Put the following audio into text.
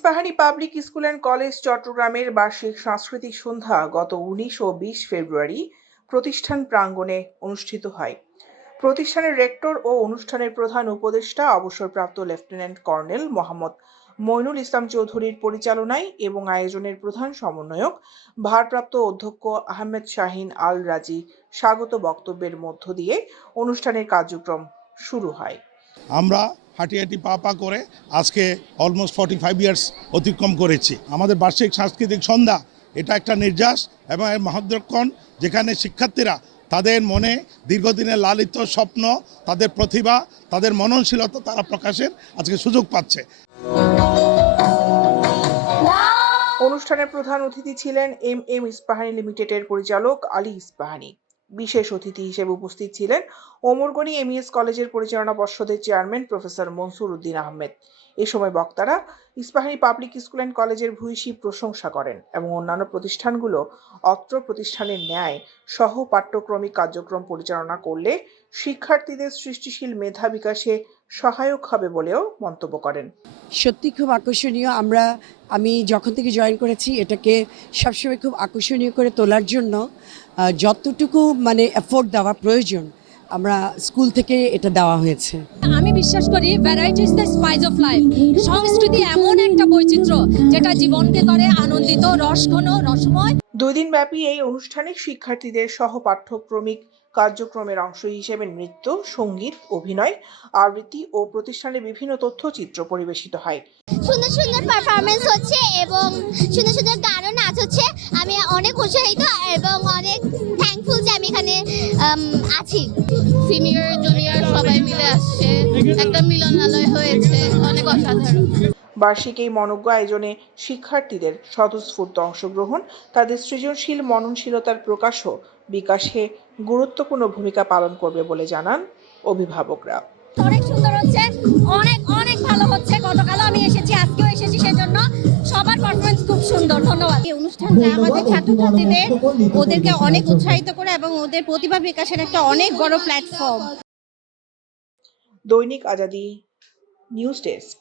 Ispahani public school and college চট্টগ্রামের বার্ষিক সাংস্কৃতিক সন্ধ্যা গত 19 ও 20 ফেব্রুয়ারি প্রতিষ্ঠান প্রাঙ্গণে অনুষ্ঠিত হয়। প্রতিষ্ঠানের রেক্টর ও অনুষ্ঠানের প্রধান উপদেষ্টা অবসরপ্রাপ্ত লেফটেন্যান্ট কর্নেল মোহাম্মদ মইনুল ইসলাম চৌধুরীর পরিচালনায় এবং আয়োজনের প্রধান সমন্বয়ক ভারপ্রাপ্ত অধ্যক্ষ আহমেদ শাহিন আল রাজি স্বাগত বক্তব্যের মধ্য দিয়ে অনুষ্ঠানের কার্যক্রম শুরু হয়। আমরা হাঁটি হাঁটি পা পা করে আজকে অলমোস্ট 45 ইয়ার্স অতিক্রম করেছি। আমাদের বার্ষিক সাংস্কৃতিক সন্ধ্যা এটা একটা নির্যাস এবং মহোদ্রেকক্ষণ, যেখানে শিক্ষার্থীরা তাদের মনে দীর্ঘদিনের লালিত স্বপ্ন, তাদের প্রতিভা, তাদের মননশীলতা তারা প্রকাশের আজকে সুযোগ পাচ্ছে। অনুষ্ঠানের প্রধান অতিথি ছিলেন এম ইস্পাহানী লিমিটেডের পরিচালক আলী ইস্পাহানী। বিশেষ অতিথি হিসেবে উপস্থিত ছিলেন ওমরগনি এমইএস কলেজের পরিচালনা পর্ষদের চেয়ারম্যান প্রফেসর মনসুর উদ্দিন আহমেদ। এ সময় বক্তারা ইস্পাহানী পাবলিক স্কুল অ্যান্ড কলেজের ভূয়সী প্রশংসা করেন এবং অন্যান্য প্রতিষ্ঠানগুলো অত্র প্রতিষ্ঠানের ন্যায় সহ পাঠ্যক্রমিক কার্যক্রম পরিচালনা করলে শিক্ষার্থীদের সৃষ্টিশীল মেধা বিকাশে সহায়ক হবে বলেও মন্তব্য করেন। সত্যি খুব আকর্ষণীয়। আমি যখন থেকে জয়েন করেছি এটাকে সবসময় খুব আকর্ষণীয় করে তোলার জন্য যতটুকু এফোর্ট দেওয়া প্রয়োজন আমরা স্কুল থেকে এটা দেওয়া হয়েছে। আমি বিশ্বাস করি variety is the spice of life. সংস্কৃতি এমন একটা বৈচিত্র্য যেটা জীবনকে করে আনন্দিত, রসঘন, রসময়। 2 দিন ব্যাপী এই অনুষ্ঠানে শিক্ষার্থীদের সহ পাঠ্যক্রমিক কার্যক্রমের অংশ হিসেবে নৃত্য, সঙ্গীত, অভিনয়, আবৃত্তি ও প্রতিষ্ঠানের বিভিন্ন তথ্যচিত্র পরিবেশিত হয়। সুন্দর সুন্দর পারফরমেন্স হচ্ছে এবং সুন্দর সুন্দর গান ও নাচ হচ্ছে। আমি অনেক উৎসাহিত এবং অনেক থ্যাঙ্কফুল যে আমি এখানে আছি। সিনিয়র জুনিয়র সবাই মিলে আসছে, একটা মিলনালয় হয়েছে, অনেক অসাধারণ। বার্ষিক এই মনোজ্ঞ আয়োজনে শিক্ষার্থীদের স্বতঃস্ফূর্ত অংশগ্রহণ তাদের সৃজনশীল মননশীলতার প্রকাশ ও বিকাশে গুরুত্বপূর্ণ ভূমিকা পালন করবে বলে জানান অভিভাবকরা। অনেক সুন্দর হচ্ছে, অনেক অনেক ভালো হচ্ছে। গতকালও আমি এসেছি, আজকেও এসেছি, সেজন্য সবার পারফরমেন্স খুব সুন্দর। ধন্যবাদ। এই অনুষ্ঠানটা আমাদের ছাত্রছাত্রীদের ওদেরকে অনেক উৎসাহিত করে এবং ওদের প্রতিভা বিকাশের একটা অনেক বড় প্ল্যাটফর্ম। দৈনিক আজাদী নিউজ ডেস্ক।